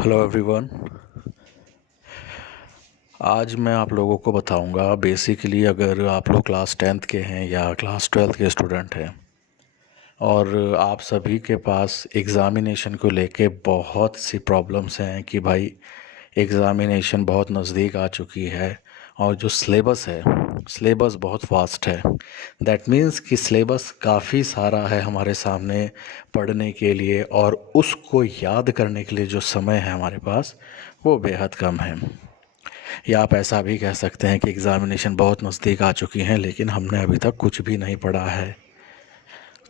Hello everyone. आज मैं आप लोगों को बताऊंगा बेसिकली अगर आप लोग क्लास 10th के हैं या क्लास 12th के स्टूडेंट हैं और आप सभी के पास एग्ज़ामिनेशन को लेके बहुत सी प्रॉब्लम्स हैं कि भाई एग्ज़ामिनेशन बहुत नज़दीक आ चुकी है और जो सिलेबस बहुत फास्ट है। दैट मीन्स कि सिलेबस काफ़ी सारा है हमारे सामने पढ़ने के लिए और उसको याद करने के लिए जो समय है हमारे पास वो बेहद कम है। या आप ऐसा भी कह सकते हैं कि एग्ज़ामिनेशन बहुत नज़दीक आ चुकी हैं लेकिन हमने अभी तक कुछ भी नहीं पढ़ा है।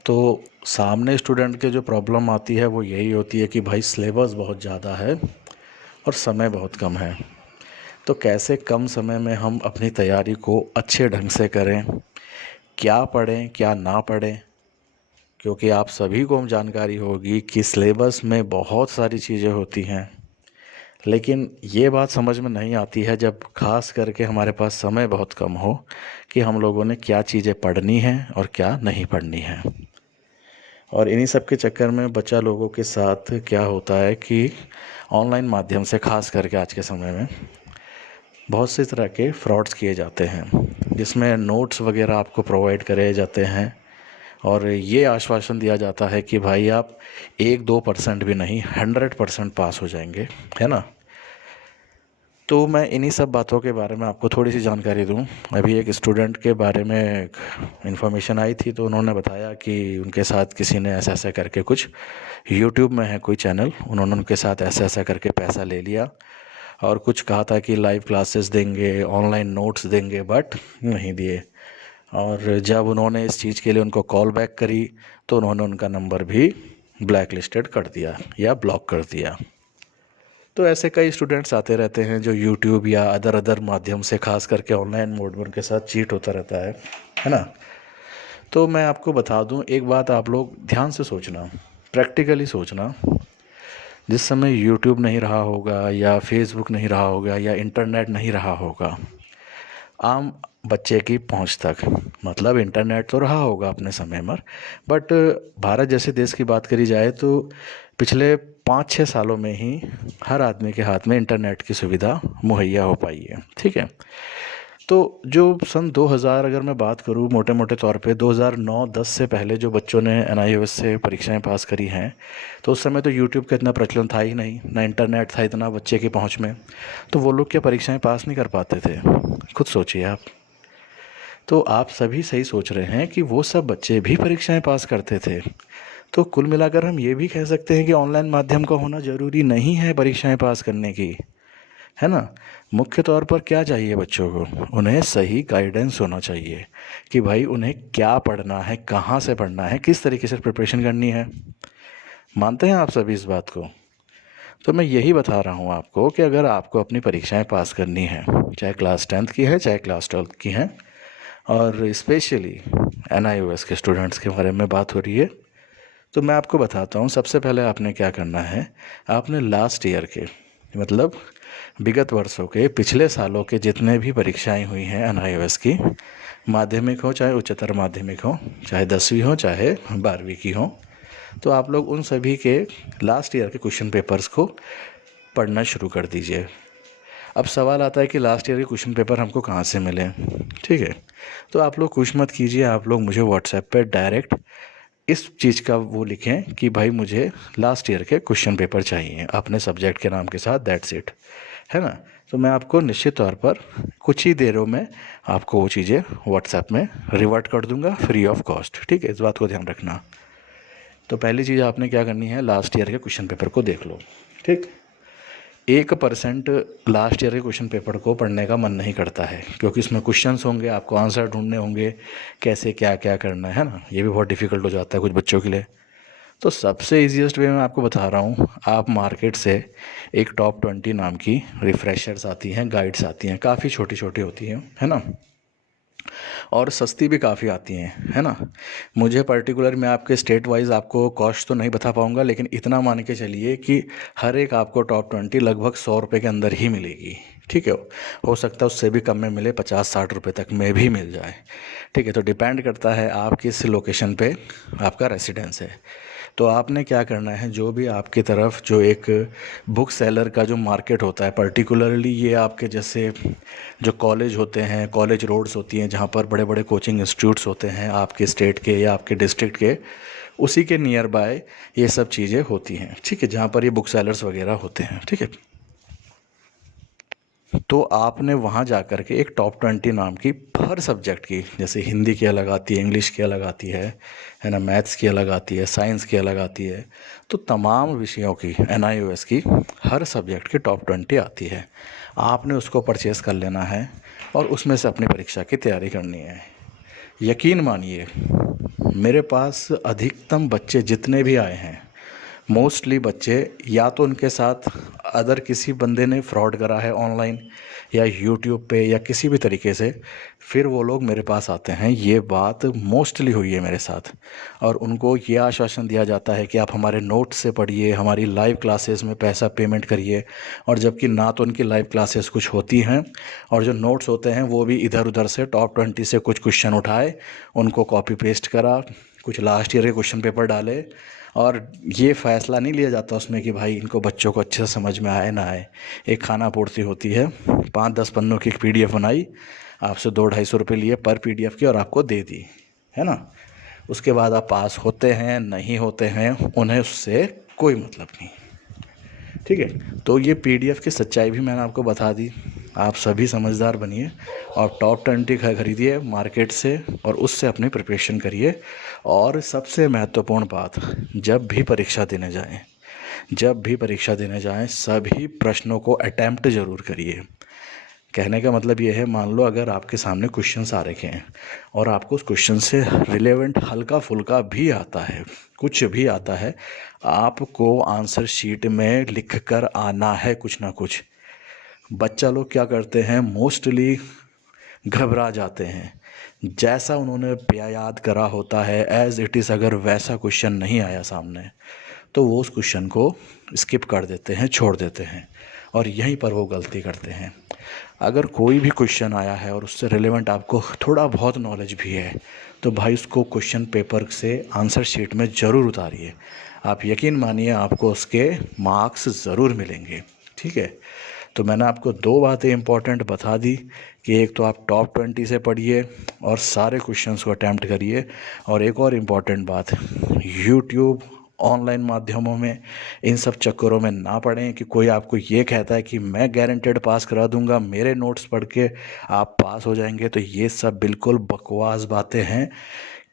तो सामने स्टूडेंट के जो प्रॉब्लम आती है वो यही होती है कि भाई सिलेबस बहुत ज़्यादा है और समय बहुत कम है। तो कैसे कम समय में हम अपनी तैयारी को अच्छे ढंग से करें, क्या पढ़ें क्या ना पढ़ें, क्योंकि आप सभी को जानकारी होगी कि सिलेबस में बहुत सारी चीज़ें होती हैं लेकिन ये बात समझ में नहीं आती है जब खास करके हमारे पास समय बहुत कम हो कि हम लोगों ने क्या चीज़ें पढ़नी हैं और क्या नहीं पढ़नी है। और इन्हीं सब के चक्कर में बच्चा लोगों के साथ क्या होता है कि ऑनलाइन माध्यम से खास करके आज के समय में बहुत सी तरह के फ्रॉड्स किए जाते हैं जिसमें नोट्स वगैरह आपको प्रोवाइड करे जाते हैं और ये आश्वासन दिया जाता है कि भाई आप 1-2% भी नहीं 100% पास हो जाएंगे, है ना। तो मैं इन्हीं सब बातों के बारे में आपको थोड़ी सी जानकारी दूं। अभी एक स्टूडेंट के बारे में इन्फॉर्मेशन आई थी तो उन्होंने बताया कि उनके साथ किसी ने ऐसा ऐसा करके कुछ यूट्यूब में है कोई चैनल, उन्होंने उनके साथ ऐसा ऐसा करके पैसा ले लिया और कुछ कहा था कि लाइव क्लासेस देंगे, ऑनलाइन नोट्स देंगे, बट नहीं दिए। और जब उन्होंने इस चीज़ के लिए उनको कॉल बैक करी तो उन्होंने उनका नंबर भी ब्लैक लिस्टेड कर दिया या ब्लॉक कर दिया। तो ऐसे कई स्टूडेंट्स आते रहते हैं जो यूट्यूब या अदर माध्यम से खास करके ऑनलाइन मोड में उनके साथ चीट होता रहता है ना। तो मैं आपको बता दूं एक बात, आप लोग ध्यान से सोचना, प्रैक्टिकली सोचना। जिस समय यूट्यूब नहीं रहा होगा या फेसबुक नहीं रहा होगा या इंटरनेट नहीं रहा होगा आम बच्चे की पहुंच तक, मतलब इंटरनेट तो रहा होगा अपने समय में, बट भारत जैसे देश की बात करी जाए तो पिछले 5-6 सालों में ही हर आदमी के हाथ में इंटरनेट की सुविधा मुहैया हो पाई है, ठीक है। तो जो सन 2000 अगर मैं बात करूँ मोटे मोटे तौर पे 2009-10 से पहले जो बच्चों ने एनआईओएस से परीक्षाएं पास करी हैं तो उस समय तो यूट्यूब का इतना प्रचलन था ही नहीं, ना इंटरनेट था इतना बच्चे की पहुंच में, तो वो लोग क्या परीक्षाएं पास नहीं कर पाते थे। खुद सोचिए आप। तो आप सभी सही सोच रहे हैं कि वो सब बच्चे भी परीक्षाएं पास करते थे। तो कुल मिलाकर हम ये भी कह सकते हैं कि ऑनलाइन माध्यम का होना ज़रूरी नहीं है परीक्षाएं पास करने की, है ना। मुख्य तौर पर क्या चाहिए बच्चों को, उन्हें सही गाइडेंस होना चाहिए कि भाई उन्हें क्या पढ़ना है, कहाँ से पढ़ना है, किस तरीके से प्रिपरेशन करनी है। मानते हैं आप सभी इस बात को। तो मैं यही बता रहा हूँ आपको कि अगर आपको अपनी परीक्षाएं पास करनी है, चाहे क्लास 10th की है चाहे क्लास 12th की हैं, और स्पेशली एनआईओएस के स्टूडेंट्स के बारे में बात हो रही है, तो मैं आपको बताता हूँ सबसे पहले आपने क्या करना है। आपने लास्ट ईयर के, मतलब विगत वर्षों के पिछले सालों के जितने भी परीक्षाएं हुई हैं एनआईओएस की, माध्यमिक हो चाहे उच्चतर माध्यमिक हो, चाहे 10वीं हो चाहे 12वीं की हो, तो आप लोग उन सभी के लास्ट ईयर के क्वेश्चन पेपर्स को पढ़ना शुरू कर दीजिए। अब सवाल आता है कि लास्ट ईयर के क्वेश्चन पेपर हमको कहाँ से मिले, ठीक है। तो आप लोग कुछ मत कीजिए, आप लोग मुझे व्हाट्सएप पे डायरेक्ट इस चीज़ का वो लिखें कि भाई मुझे लास्ट ईयर के क्वेश्चन पेपर चाहिए अपने सब्जेक्ट के नाम के साथ, दैट्स इट, है ना। तो मैं आपको निश्चित तौर पर कुछ ही देरों में आपको वो चीज़ें व्हाट्सएप में रिवर्ट कर दूंगा फ्री ऑफ कॉस्ट, ठीक है, इस बात को ध्यान रखना। तो पहली चीज़ आपने क्या करनी है, लास्ट ईयर के क्वेश्चन पेपर को देख लो, ठीक। 1% लास्ट ईयर के क्वेश्चन पेपर को पढ़ने का मन नहीं करता है क्योंकि इसमें क्वेश्चंस होंगे, आपको आंसर ढूंढने होंगे, कैसे क्या क्या करना है ना, ये भी बहुत डिफ़िकल्ट हो जाता है कुछ बच्चों के लिए। तो सबसे इजीएस्ट वे मैं आपको बता रहा हूँ, आप मार्केट से एक टॉप 20 नाम की रिफ्रेशर्स आती हैं, गाइड्स आती हैं, काफ़ी छोटी छोटी होती हैं, है ना, और सस्ती भी काफ़ी आती हैं, है ना। मुझे पर्टिकुलर मैं आपके स्टेट वाइज आपको कॉस्ट तो नहीं बता पाऊँगा लेकिन इतना मान के चलिए कि हर एक आपको टॉप 20 लगभग 100 रुपये के अंदर ही मिलेगी, ठीक है। हो सकता है उससे भी कम में मिले, 50-60 रुपये तक में भी मिल जाए, ठीक है। तो डिपेंड करता है आप किस लोकेशन पे आपका रेसिडेंस है। तो आपने क्या करना है, जो भी आपकी तरफ जो एक बुक सेलर का जो मार्केट होता है, पर्टिकुलरली ये आपके जैसे जो कॉलेज होते हैं, कॉलेज रोड्स होती हैं जहाँ पर बड़े बड़े कोचिंग इंस्टीट्यूट्स होते हैं आपके स्टेट के या आपके डिस्ट्रिक्ट के, उसी के नियर बाय ये सब चीज़ें होती हैं, ठीक है, जहाँ पर ये बुक सेलर्स वगैरह होते हैं, ठीक है। तो आपने वहाँ जा कर के एक टॉप 20 नाम की हर सब्जेक्ट की, जैसे हिंदी की अलग आती है, इंग्लिश की अलग आती है ना, मैथ्स की अलग आती है, साइंस की अलग आती है, तो तमाम विषयों की NIOS की हर सब्जेक्ट की टॉप 20 आती है। आपने उसको परचेज़ कर लेना है और उसमें से अपनी परीक्षा की तैयारी करनी है। यकीन मानिए, मेरे पास अधिकतम बच्चे जितने भी आए हैं, मोस्टली बच्चे या तो उनके साथ अदर किसी बंदे ने फ्रॉड करा है ऑनलाइन या यूट्यूब पे या किसी भी तरीके से, फिर वो लोग मेरे पास आते हैं। ये बात मोस्टली हुई है मेरे साथ। और उनको ये आश्वासन दिया जाता है कि आप हमारे नोट्स से पढ़िए, हमारी लाइव क्लासेस में पैसा पेमेंट करिए, और जबकि ना तो उनकी लाइव क्लासेस कुछ होती हैं, और जो नोट्स होते हैं वो भी इधर उधर से टॉप 20 से कुछ क्वेश्चन उठाए, उनको कॉपी पेस्ट करा, कुछ लास्ट ईयर के क्वेश्चन पेपर डाले, और ये फ़ैसला नहीं लिया जाता उसमें कि भाई इनको बच्चों को अच्छे से समझ में आए ना आए। एक खाना पूर्ति होती है, 5-10 पन्नों की एक PDF बनाई, आपसे 200-250 रुपये लिए पर PDF के और आपको दे दी, है ना। उसके बाद आप पास होते हैं नहीं होते हैं, उन्हें उससे कोई मतलब नहीं, ठीक है। तो ये PDF की सच्चाई भी मैंने आपको बता दी। आप सभी समझदार बनिए और टॉप 20 खरीदिए मार्केट से और उससे अपनी प्रिपरेशन करिए। और सबसे महत्वपूर्ण बात, जब भी परीक्षा देने जाएं सभी प्रश्नों को अटैम्प्ट ज़रूर करिए। कहने का मतलब ये है, मान लो अगर आपके सामने क्वेश्चंस आ रखे हैं और आपको उस क्वेश्चन से रिलेवेंट हल्का फुल्का भी आता है, कुछ भी आता है, आपको आंसर शीट में लिख कर आना है कुछ ना कुछ। बच्चा लोग क्या करते हैं, मोस्टली घबरा जाते हैं। जैसा उन्होंने याद करा होता है एज़ इट इज़, अगर वैसा क्वेश्चन नहीं आया सामने तो वो उस क्वेश्चन को स्किप कर देते हैं, छोड़ देते हैं, और यहीं पर वो गलती करते हैं। अगर कोई भी क्वेश्चन आया है और उससे रिलेवेंट आपको थोड़ा बहुत नॉलेज भी है, तो भाई उसको क्वेश्चन पेपर से आंसर शीट में ज़रूर उतारिए। आप यकीन मानिए आपको उसके मार्क्स ज़रूर मिलेंगे, ठीक है। तो मैंने आपको 2 बातें इंपॉर्टेंट बता दी कि एक तो आप टॉप 20 से पढ़िए और सारे क्वेश्चंस को अटैम्प्ट करिए, और एक और इम्पॉर्टेंट बात, यूट्यूब ऑनलाइन माध्यमों में इन सब चक्करों में ना पड़ें कि कोई आपको ये कहता है कि मैं गारंटेड पास करा दूंगा, मेरे नोट्स पढ़ के आप पास हो जाएंगे। तो ये सब बिल्कुल बकवास बातें हैं,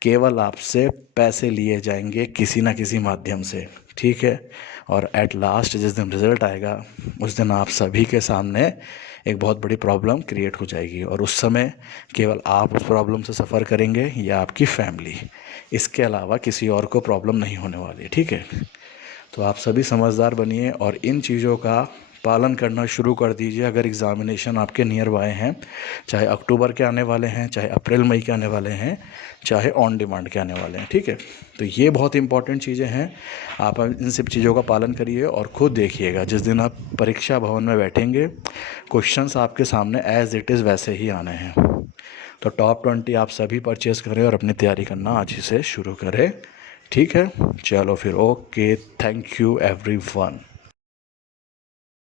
केवल आपसे पैसे लिए जाएंगे किसी ना किसी माध्यम से, ठीक है। और एट लास्ट जिस दिन रिज़ल्ट आएगा उस दिन आप सभी के सामने एक बहुत बड़ी प्रॉब्लम क्रिएट हो जाएगी, और उस समय केवल आप उस प्रॉब्लम से सफ़र करेंगे या आपकी फैमिली, इसके अलावा किसी और को प्रॉब्लम नहीं होने वाली, ठीक है। तो आप सभी समझदार बनिए और इन चीज़ों का पालन करना शुरू कर दीजिए। अगर एग्ज़ामिनेशन आपके नियर बाय हैं, चाहे अक्टूबर के आने वाले हैं, चाहे अप्रैल मई के आने वाले हैं, चाहे ऑन डिमांड के आने वाले हैं, ठीक है। तो ये बहुत इंपॉर्टेंट चीज़ें हैं, आप इन सब चीज़ों का पालन करिए और ख़ुद देखिएगा जिस दिन आप परीक्षा भवन में बैठेंगे क्वेश्चंस आपके सामने एज़ इट इज़ वैसे ही आने हैं। तो टॉप 20 आप सभी परचेज़ करें और अपनी तैयारी करना आज ही से शुरू करें, ठीक है। चलो फिर, ओके, थैंक यू एवरीवन।